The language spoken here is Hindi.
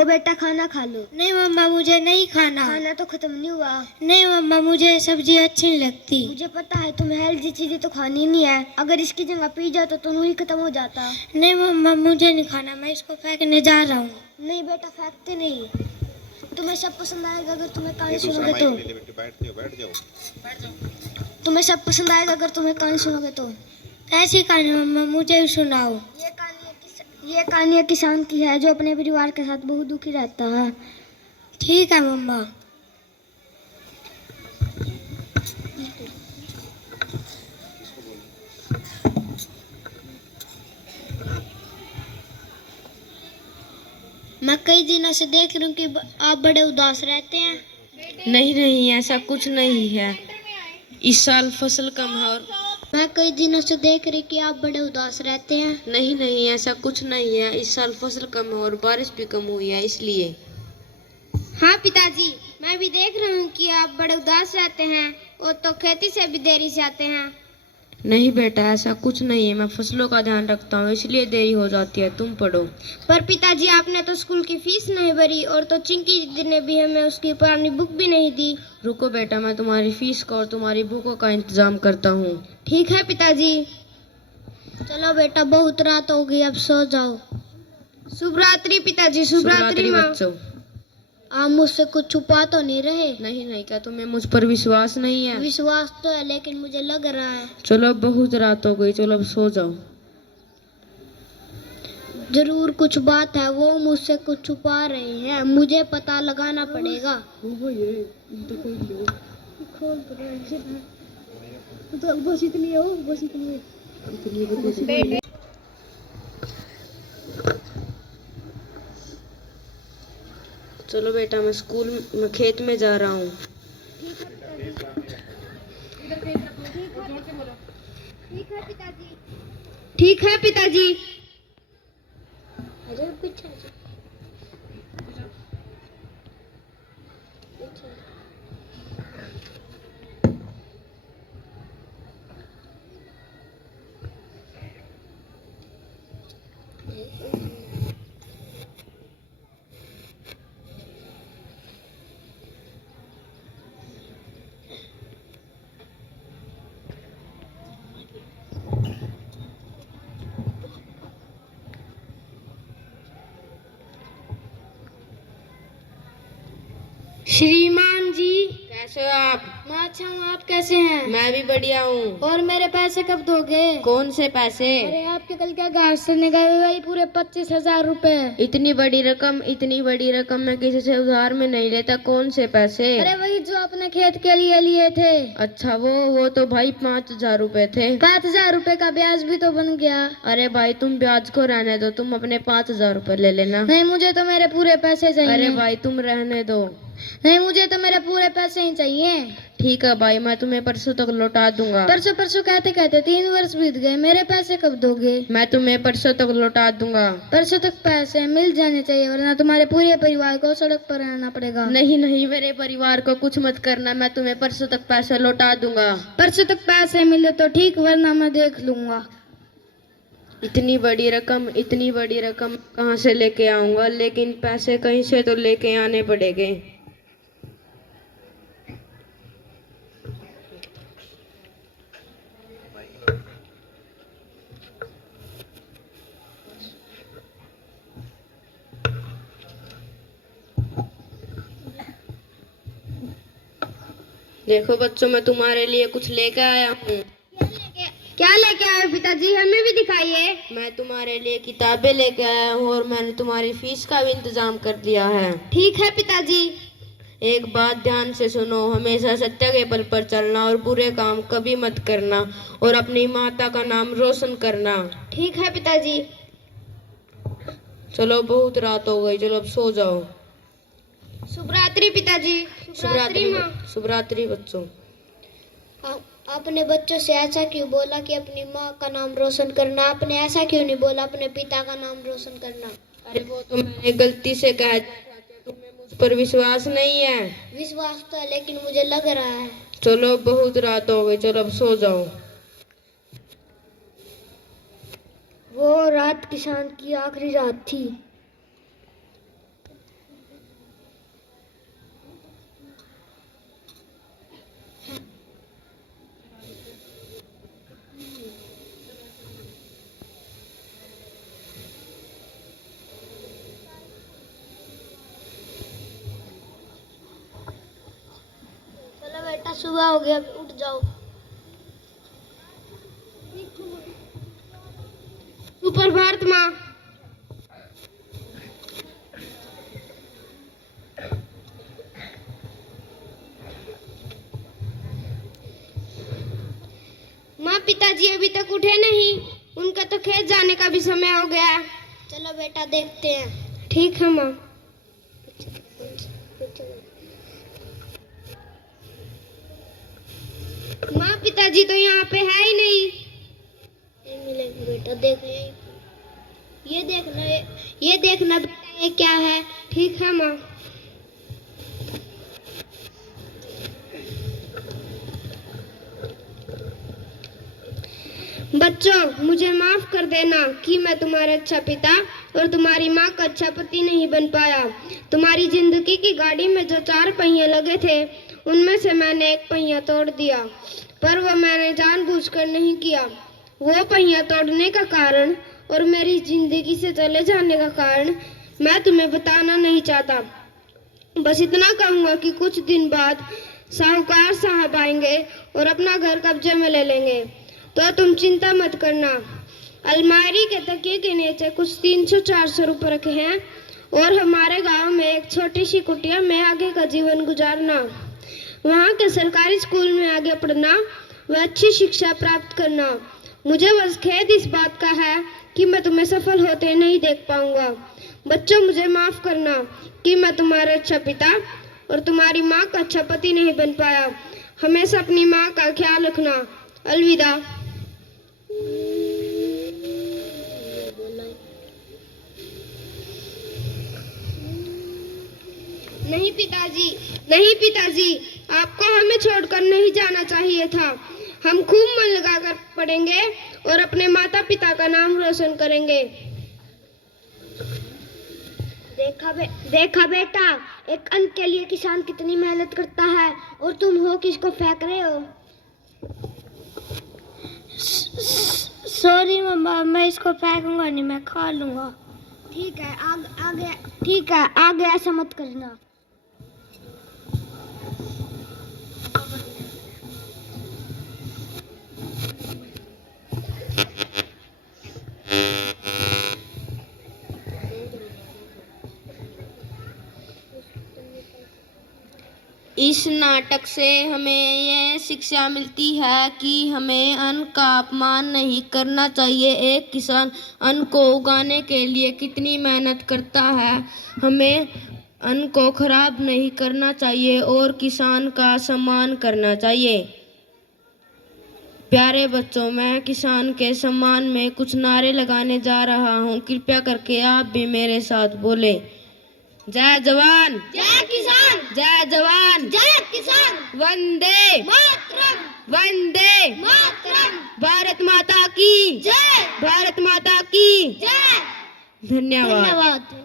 लो बेटा खाना खा लो। नहीं मम्मा मुझे नहीं खाना। खाना तो खत्म नहीं हुआ। नहीं मम्मा मुझे सब्जी अच्छी नहीं लगती। मुझे पता है तुम्हें हेल्दी चीजें तो खानी नहीं है, अगर इसकी जगह पी जाता तो वही खत्म हो जाता। नहीं मम्मा मुझे नहीं खाना, मैं इसको फेंकने जा रहा हूँ। नहीं बेटा फेंकते नहीं, तुम्हें सब पसंद आएगा अगर तुम्हें कहानी सुनोगे तो। तुम्हें सब पसंद आएगा अगर तुम्हें कहानी सुनोगे तो। कैसी कहानी मम्मा, मुझे भी सुनाओ। ये कहानी एक किसान की है जो अपने परिवार के साथ बहुत दुखी रहता है। ठीक है मम्मा। मैं कई दिनों से देख रही हूँ कि आप बड़े उदास रहते हैं। नहीं नहीं, ऐसा कुछ नहीं है। इस साल फसल कम है और मैं कई दिनों से देख रही कि आप बड़े उदास रहते हैं। नहीं नहीं, ऐसा कुछ नहीं है। इस साल फसल कम है और बारिश भी कम हुई है इसलिए। हाँ पिताजी, मैं भी देख रही हूँ कि आप बड़े उदास रहते हैं और तो खेती से भी देरी से आते हैं। नहीं बेटा, ऐसा कुछ नहीं है। मैं फसलों का ध्यान रखता हूँ इसलिए देरी हो जाती है। तुम पढ़ो। पर पिताजी आपने तो स्कूल की फीस नहीं भरी और तो चिंकी दीदी ने भी हमें उसकी पुरानी बुक भी नहीं दी। रुको बेटा, मैं तुम्हारी फीस का और तुम्हारी बुकों का इंतजाम करता हूँ। ठीक है पिताजी। चलो बेटा, बहुत रात हो गई, अब सो जाओ। शुभ रात्रि पिताजी। शुभ रात्रि माँ। बच्चों। आप मुझसे कुछ छुपा तो नहीं रहे? नहीं नहीं, क्या तुम्हें मुझ पर विश्वास नहीं है? विश्वास तो है, लेकिन मुझे लग रहा है। चलो अब बहुत रात हो गई, चलो अब सो जाओ। जरूर कुछ बात है, वो मुझसे कुछ छुपा रहे हैं, मुझे पता लगाना पड़ेगा। चलो बेटा, मैं खेत में जा रहा हूँ। ठीक है पिताजी। अरे पीछे श्रीमान जी, कैसे हो आप? मैं अच्छा हूँ, आप कैसे हैं? मैं भी बढ़िया हूँ। और मेरे पैसे कब दोगे? कौन से पैसे? अरे आपके कल क्या घास से निकाले भाई, पूरे 25,000 रुपए। इतनी बड़ी रकम मैं किसी से उधार में नहीं लेता। कौन से पैसे? अरे वही जो अपने खेत के लिए लिए थे। अच्छा, वो तो भाई 5,000 रुपए थे। 5,000 रुपए का ब्याज भी तो बन गया। अरे भाई, तुम ब्याज को रहने दो, तुम अपने 5,000 रुपए ले लेना। नहीं, मुझे तो मेरे पूरे पैसे चाहिए। अरे भाई, तुम रहने दो। नहीं, मुझे तो मेरे पूरे पैसे ही चाहिए। ठीक है भाई, मैं तुम्हें परसों तक लौटा दूंगा। परसों कहते कहते 3 वर्ष बीत गए, मेरे पैसे कब दोगे? मैं तुम्हें परसों तक लौटा दूंगा। परसों तक पैसे मिल जाने चाहिए, वरना तुम्हारे पूरे परिवार को सड़क पर रहना पड़ेगा। नहीं नहीं, मेरे परिवार को कुछ मत करना, मैं तुम्हें परसों तक पैसे लौटा दूंगा। परसों तक पैसे मिले तो ठीक, वरना मैं देख लूंगा। इतनी बड़ी रकम कहाँ से लेके आऊंगा? लेकिन पैसे कहीं से तो लेके आने पड़ेंगे। देखो बच्चों, मैं तुम्हारे लिए कुछ लेके आया हूँ। क्या लेके आए पिताजी? हमें भी दिखाइए। मैं तुम्हारे लिए किताबें लेके आया हूँ और मैंने तुम्हारी फीस का भी इंतजाम कर दिया है। ठीक है पिताजी। एक बात ध्यान से सुनो, हमेशा सत्य के पल पर चलना और बुरे काम कभी मत करना और अपनी माता का नाम रोशन करना। ठीक है पिताजी। चलो बहुत रात हो गई, चलो अब सो जाओ। शुभ रात्रि पिताजी। शुभ रात्रि बच्चों। आपने बच्चों से ऐसा क्यों बोला कि अपनी माँ का नाम रोशन करना? आपने ऐसा क्यों नहीं बोला अपने पिता का नाम रोशन करना? अरे वो तो मैंने गलती से कह दिया था। तुम्हें मुझ पर विश्वास नहीं है? विश्वास तो है, लेकिन मुझे लग रहा है। चलो बहुत रात हो गई, चलो अब सो जाओ। वो रात किसान की आखिरी रात थी। बेटा सुबह हो गया, उठ जाओ। सुप्रभात माँ। माँ, पिताजी अभी तक उठे नहीं, उनका तो खेत जाने का भी समय हो गया है। चलो बेटा देखते हैं। ठीक है माँ। माँ, पिताजी तो यहाँ पे है ही नहीं। नहीं मिलेंगे बेटा, देख ये देखना बेटा, ये क्या है। ठीक है माँ। बच्चों, मुझे माफ कर देना कि मैं तुम्हारा अच्छा पिता और तुम्हारी माँ का अच्छा पति नहीं बन पाया। तुम्हारी जिंदगी की गाड़ी में जो 4 पहिए लगे थे, उनमें से मैंने एक पहिया तोड़ दिया, पर वो मैंने जानबूझकर नहीं किया। वो पहिया तोड़ने का कारण और मेरी जिंदगी से चले जाने का कारण मैं तुम्हें बताना नहीं चाहता। बस इतना कहूँगा कि कुछ दिन बाद साहूकार साहब आएंगे और अपना घर कब्जे में ले लेंगे, तो तुम चिंता मत करना। अलमारी के तकिए के नीचे कुछ 300-400 रुपए रखे हैं और हमारे गांव में एक छोटी सी कुटिया में आगे का जीवन गुजारना, वहाँ के सरकारी स्कूल में आगे पढ़ना व अच्छी शिक्षा प्राप्त करना। मुझे बस खेद इस बात का है कि मैं तुम्हें सफल होते नहीं देख पाऊंगा। बच्चों, मुझे माफ करना कि मैं तुम्हारा अच्छा पिता और तुम्हारी माँ का अच्छा पति नहीं बन पाया। हमेशा अपनी माँ का ख्याल रखना। अलविदा। नहीं पिताजी, नहीं पिताजी, आपको हमें छोड़कर नहीं जाना चाहिए था। हम खूब मन लगाकर पढ़ेंगे और अपने माता पिता का नाम रोशन करेंगे। देखा बेटा, एक अन्न के लिए किसान कितनी मेहनत करता है और तुम हो किसको फेंक रहे हो। सॉरी मम्मा, मैं इसको फेंकूंगा नहीं, मैं खा लूंगा। ठीक है, आगे ऐसा मत करना। इस नाटक से हमें यह शिक्षा मिलती है कि हमें अन्न का अपमान नहीं करना चाहिए। एक किसान अन्न को उगाने के लिए कितनी मेहनत करता है, हमें अन्न को खराब नहीं करना चाहिए और किसान का सम्मान करना चाहिए। प्यारे बच्चों, मैं किसान के सम्मान में कुछ नारे लगाने जा रहा हूँ। कृपया करके आप भी मेरे साथ बोले। जय जवान, जय किसान, जय जवान, जय किसान, वंदे मातरम, वंदे मातरम, भारत माता की जय, भारत माता की जय। धन्यवाद। धन्यवाद।